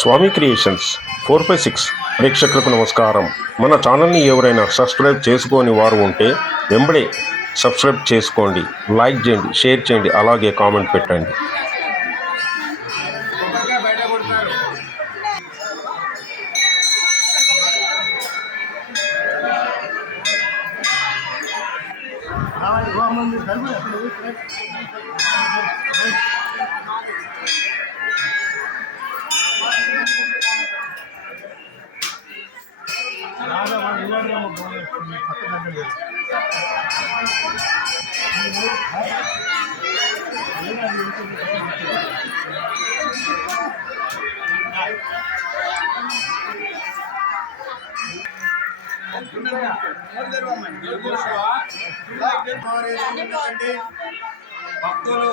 స్వామి creations 4/6 ప్రేక్షకులకు నమస్కారం. మన ఛానల్ని ఎవరైనా సబ్స్క్రైబ్ చేసుకోని వారు ఉంటే వెంబడే సబ్స్క్రైబ్ చేసుకోండి, లైక్ చేయండి, షేర్ చేయండి, అలాగే కామెంట్ పెట్టండి. భక్తులు